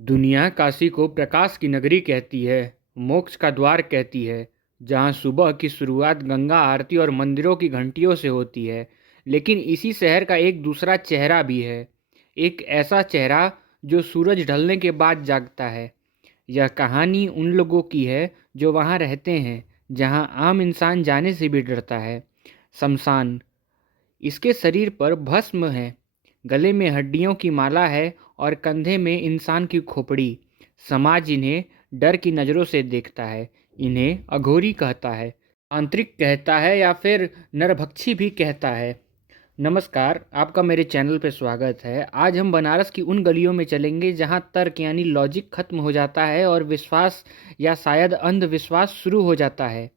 दुनिया काशी को प्रकाश की नगरी कहती है, मोक्ष का द्वार कहती है, जहाँ सुबह की शुरुआत गंगा आरती और मंदिरों की घंटियों से होती है। लेकिन इसी शहर का एक दूसरा चेहरा भी है, एक ऐसा चेहरा जो सूरज ढलने के बाद जागता है। यह कहानी उन लोगों की है जो वहाँ रहते हैं, जहाँ आम इंसान जाने से भी डरता है। शमशान। इसके शरीर पर भस्म है, गले में हड्डियों की माला है और कंधे में इंसान की खोपड़ी। समाज इन्हें डर की नज़रों से देखता है, इन्हें अघोरी कहता है, तांत्रिक कहता है या फिर नरभक्षी भी कहता है। नमस्कार, आपका मेरे चैनल पे स्वागत है। आज हम बनारस की उन गलियों में चलेंगे जहां तर्क यानी लॉजिक खत्म हो जाता है और विश्वास या शायद अंधविश्वास शुरू हो जाता है।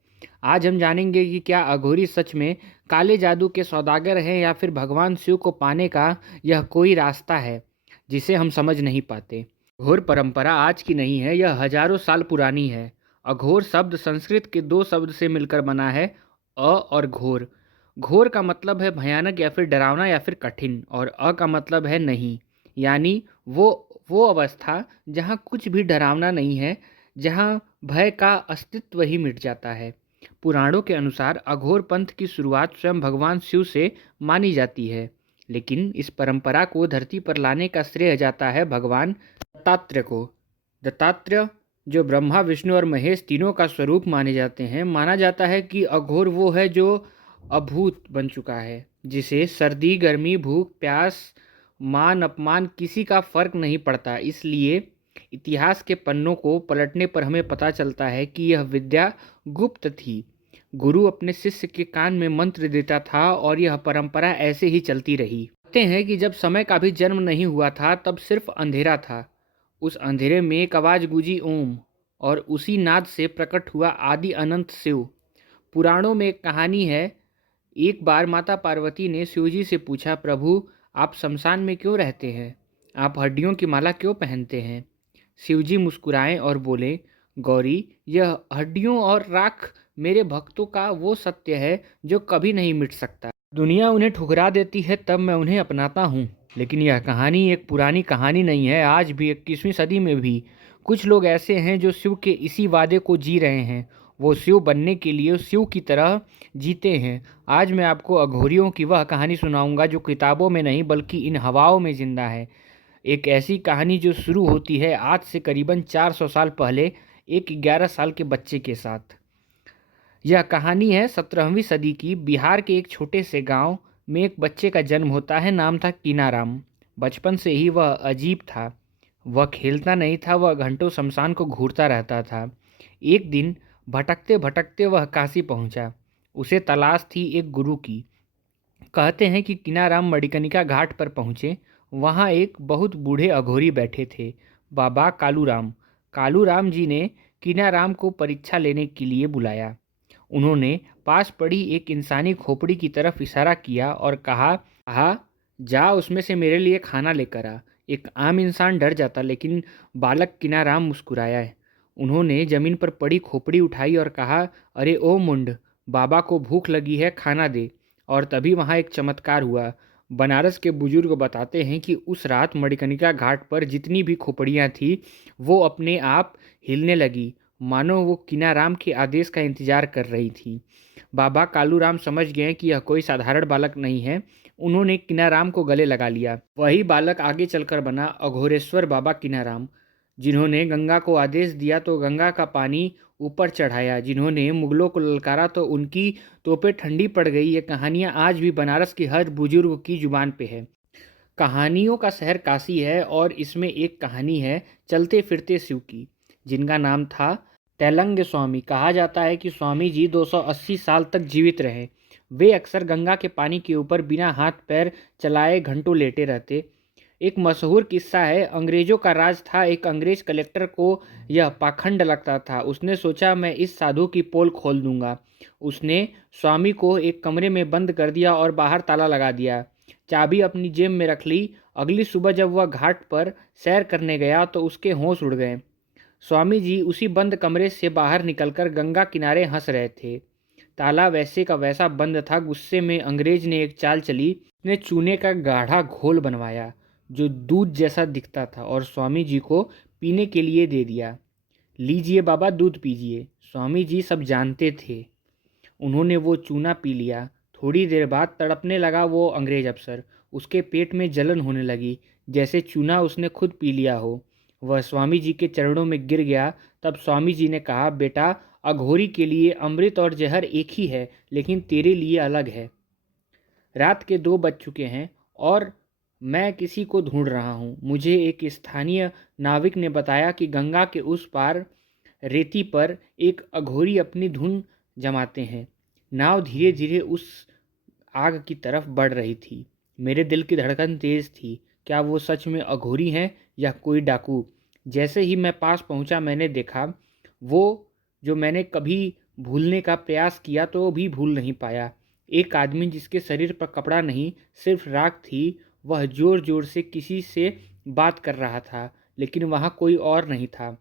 आज हम जानेंगे कि क्या अघोरी सच में काले जादू के सौदागर हैं या फिर भगवान शिव को पाने का यह कोई रास्ता है जिसे हम समझ नहीं पाते। घोर परंपरा आज की नहीं है, यह हजारों साल पुरानी है। अघोर शब्द संस्कृत के दो शब्द से मिलकर बना है, अ और घोर। घोर का मतलब है भयानक या फिर डरावना या फिर कठिन, और अ का मतलब है नहीं, यानी वो अवस्था जहाँ कुछ भी डरावना नहीं है, जहाँ भय का अस्तित्व ही मिट जाता है। पुराणों के अनुसार अघोर पंथ की शुरुआत स्वयं भगवान शिव से मानी जाती है, लेकिन इस परंपरा को धरती पर लाने का श्रेय जाता है भगवान दत्तात्रेय को। दत्तात्रेय, जो ब्रह्मा विष्णु और महेश तीनों का स्वरूप माने जाते हैं, माना जाता है कि अघोर वो है जो अभूत बन चुका है, जिसे सर्दी गर्मी भूख प्यास मान अपमान किसी का फर्क नहीं पड़ता। इसलिए इतिहास के पन्नों को पलटने पर हमें पता चलता है कि यह विद्या गुप्त थी। गुरु अपने शिष्य के कान में मंत्र देता था और यह परंपरा ऐसे ही चलती रही। कहते हैं कि जब समय का भी जन्म नहीं हुआ था, तब सिर्फ अंधेरा था। उस अंधेरे में एक आवाज़ गूंजी, ओम, और उसी नाद से प्रकट हुआ आदि अनंत शिव। पुराणों में एक कहानी है, एक बार माता पार्वती ने शिवजी से पूछा, प्रभु आप शमशान में क्यों रहते हैं? आप हड्डियों की माला क्यों पहनते हैं? शिवजी मुस्कुराए और बोले, गौरी, यह हड्डियों और राख मेरे भक्तों का वो सत्य है जो कभी नहीं मिट सकता। दुनिया उन्हें ठुकरा देती है तब मैं उन्हें अपनाता हूँ। लेकिन यह कहानी एक पुरानी कहानी नहीं है। आज भी 21वीं सदी में भी कुछ लोग ऐसे हैं जो शिव के इसी वादे को जी रहे हैं। वो शिव बनने के लिए शिव की तरह जीते हैं। आज मैं आपको अघोरियों की वह कहानी सुनाऊंगा जो किताबों में नहीं बल्कि इन हवाओं में जिंदा है। एक ऐसी कहानी जो शुरू होती है आज से करीबन 400 साल पहले, एक 11 साल के बच्चे के साथ। यह कहानी है 17वीं सदी की। बिहार के एक छोटे से गांव में एक बच्चे का जन्म होता है। नाम था कीनाराम। बचपन से ही वह अजीब था। वह खेलता नहीं था, वह घंटों शमशान को घूरता रहता था। एक दिन भटकते भटकते वह काशी पहुंचा। उसे तलाश थी एक गुरु की। कहते हैं कि कीनाराम मणिकर्णिका घाट पर पहुँचे। वहाँ एक बहुत बूढ़े अघोरी बैठे थे, बाबा कालूराम। कालूराम जी ने कीनाराम को परीक्षा लेने के लिए बुलाया। उन्होंने पास पड़ी एक इंसानी खोपड़ी की तरफ इशारा किया और कहा, जा उसमें से मेरे लिए खाना लेकर आ। एक आम इंसान डर जाता, लेकिन बालक कीनाराम मुस्कुराया। उन्होंने जमीन पर पड़ी खोपड़ी उठाई और कहा, अरे ओ मुंड, बाबा को भूख लगी है, खाना दे। और तभी वहाँ एक चमत्कार हुआ। बनारस के बुजुर्ग बताते हैं कि उस रात मणिकर्णिका घाट पर जितनी भी खोपड़ियाँ थीं, वो अपने आप हिलने लगी, मानो वो कीनाराम के आदेश का इंतजार कर रही थी। बाबा कालूराम समझ गए कि यह कोई साधारण बालक नहीं है। उन्होंने कीनाराम को गले लगा लिया। वही बालक आगे चलकर बना अघोरेश्वर बाबा कीनाराम। जिन्होंने गंगा को आदेश दिया तो गंगा का पानी ऊपर चढ़ाया, जिन्होंने मुगलों को ललकारा तो उनकी तोपें ठंडी पड़ गई। ये कहानियाँ आज भी बनारस की हर बुजुर्ग की जुबान पे है। कहानियों का शहर काशी है और इसमें एक कहानी है चलते फिरते शिव की, जिनका नाम था तैलंग स्वामी। कहा जाता है कि स्वामी जी 280 साल तक जीवित रहे। वे अक्सर गंगा के पानी के ऊपर बिना हाथ पैर चलाए घंटों लेटे रहते। एक मशहूर किस्सा है, अंग्रेजों का राज था। एक अंग्रेज कलेक्टर को यह पाखंड लगता था। उसने सोचा, मैं इस साधु की पोल खोल दूंगा। उसने स्वामी को एक कमरे में बंद कर दिया और बाहर ताला लगा दिया। चाबी अपनी जेब में रख ली। अगली सुबह जब वह घाट पर सैर करने गया तो उसके होश उड़ गए। स्वामी जी उसी बंद कमरे से बाहर निकलकर गंगा किनारे हंस रहे थे। ताला वैसे का वैसा बंद था। गुस्से में अंग्रेज ने एक चाल चली। उसने चूने का गाढ़ा घोल बनवाया जो दूध जैसा दिखता था और स्वामी जी को पीने के लिए दे दिया। लीजिए बाबा, दूध पीजिए। स्वामी जी सब जानते थे। उन्होंने वो चूना पी लिया। थोड़ी देर बाद तड़पने लगा वो अंग्रेज अफसर। उसके पेट में जलन होने लगी, जैसे चूना उसने खुद पी लिया हो। वह स्वामी जी के चरणों में गिर गया। तब स्वामी जी ने कहा, बेटा, अघोरी के लिए अमृत और जहर एक ही है, लेकिन तेरे लिए अलग है। रात के 2 बज चुके हैं और मैं किसी को ढूंढ रहा हूँ। मुझे एक स्थानीय नाविक ने बताया कि गंगा के उस पार रेती पर एक अघोरी अपनी धुन जमाते हैं। नाव धीरे धीरे उस आग की तरफ बढ़ रही थी। मेरे दिल की धड़कन तेज थी। क्या वो सच में अघोरी हैं या कोई डाकू? जैसे ही मैं पास पहुंचा, मैंने देखा वो जो मैंने कभी भूलने का प्रयास किया तो भी भूल नहीं पाया। एक आदमी जिसके शरीर पर कपड़ा नहीं, सिर्फ राख थी। वह जोर जोर से किसी से बात कर रहा था, लेकिन वहाँ कोई और नहीं था।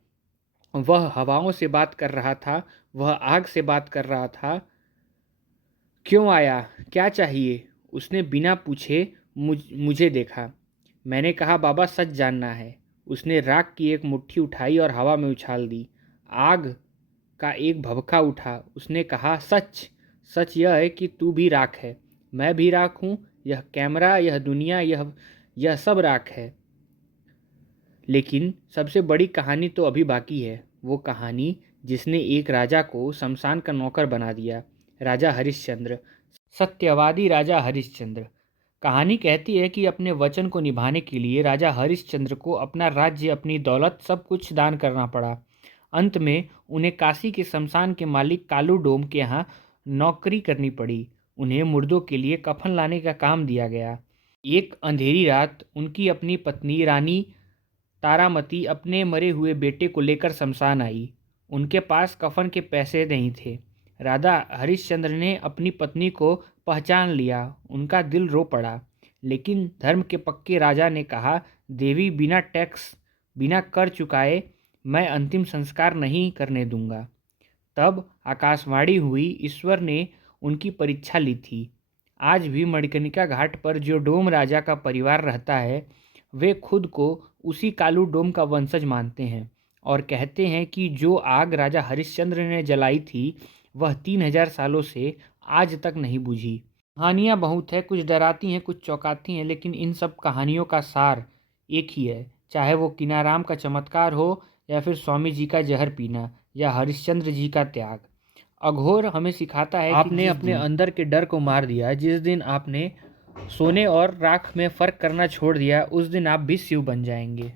वह हवाओं से बात कर रहा था, वह आग से बात कर रहा था। क्यों आया, क्या चाहिए? उसने बिना पूछे मुझे देखा। मैंने कहा, बाबा, सच जानना है। उसने राख की एक मुट्ठी उठाई और हवा में उछाल दी। आग का एक भभका उठा। उसने कहा, सच सच यह है कि तू भी राख है, मैं भी राख हूँ, यह कैमरा, यह दुनिया, यह सब राख है। लेकिन सबसे बड़ी कहानी तो अभी बाकी है। वो कहानी जिसने एक राजा को शमशान का नौकर बना दिया। राजा हरिश्चंद्र, सत्यवादी राजा हरिश्चंद्र। कहानी कहती है कि अपने वचन को निभाने के लिए राजा हरिश्चंद्र को अपना राज्य, अपनी दौलत, सब कुछ दान करना पड़ा। अंत में उन्हें काशी के शमशान के मालिक कालू डोम के यहाँ नौकरी करनी पड़ी। उन्हें मुर्दों के लिए कफन लाने का काम दिया गया। एक अंधेरी रात उनकी अपनी पत्नी रानी तारामती अपने मरे हुए बेटे को लेकर शमशान आई। उनके पास कफन के पैसे नहीं थे। राजा हरिश्चंद्र ने अपनी पत्नी को पहचान लिया। उनका दिल रो पड़ा। लेकिन धर्म के पक्के राजा ने कहा, देवी, बिना टैक्स, बिना कर चुकाए मैं अंतिम संस्कार नहीं करने दूंगा। तब आकाशवाणी हुई। ईश्वर ने उनकी परीक्षा ली थी। आज भी मणिकर्णिका घाट पर जो डोम राजा का परिवार रहता है, वे खुद को उसी कालू डोम का वंशज मानते हैं और कहते हैं कि जो आग राजा हरिश्चंद्र ने जलाई थी, वह 3000 सालों से आज तक नहीं बुझी। कहानियाँ बहुत है, कुछ डराती हैं, कुछ चौंकाती हैं, लेकिन इन सब कहानियों का सार एक ही है। चाहे वो किनाराम का चमत्कार हो, या फिर स्वामी जी का जहर पीना, या हरिश्चंद्र जी का त्याग। अघोर हमें सिखाता है कि आपने अपने अंदर के डर को मार दिया, जिस दिन आपने सोने और राख में फ़र्क करना छोड़ दिया, उस दिन आप भी शिव बन जाएंगे।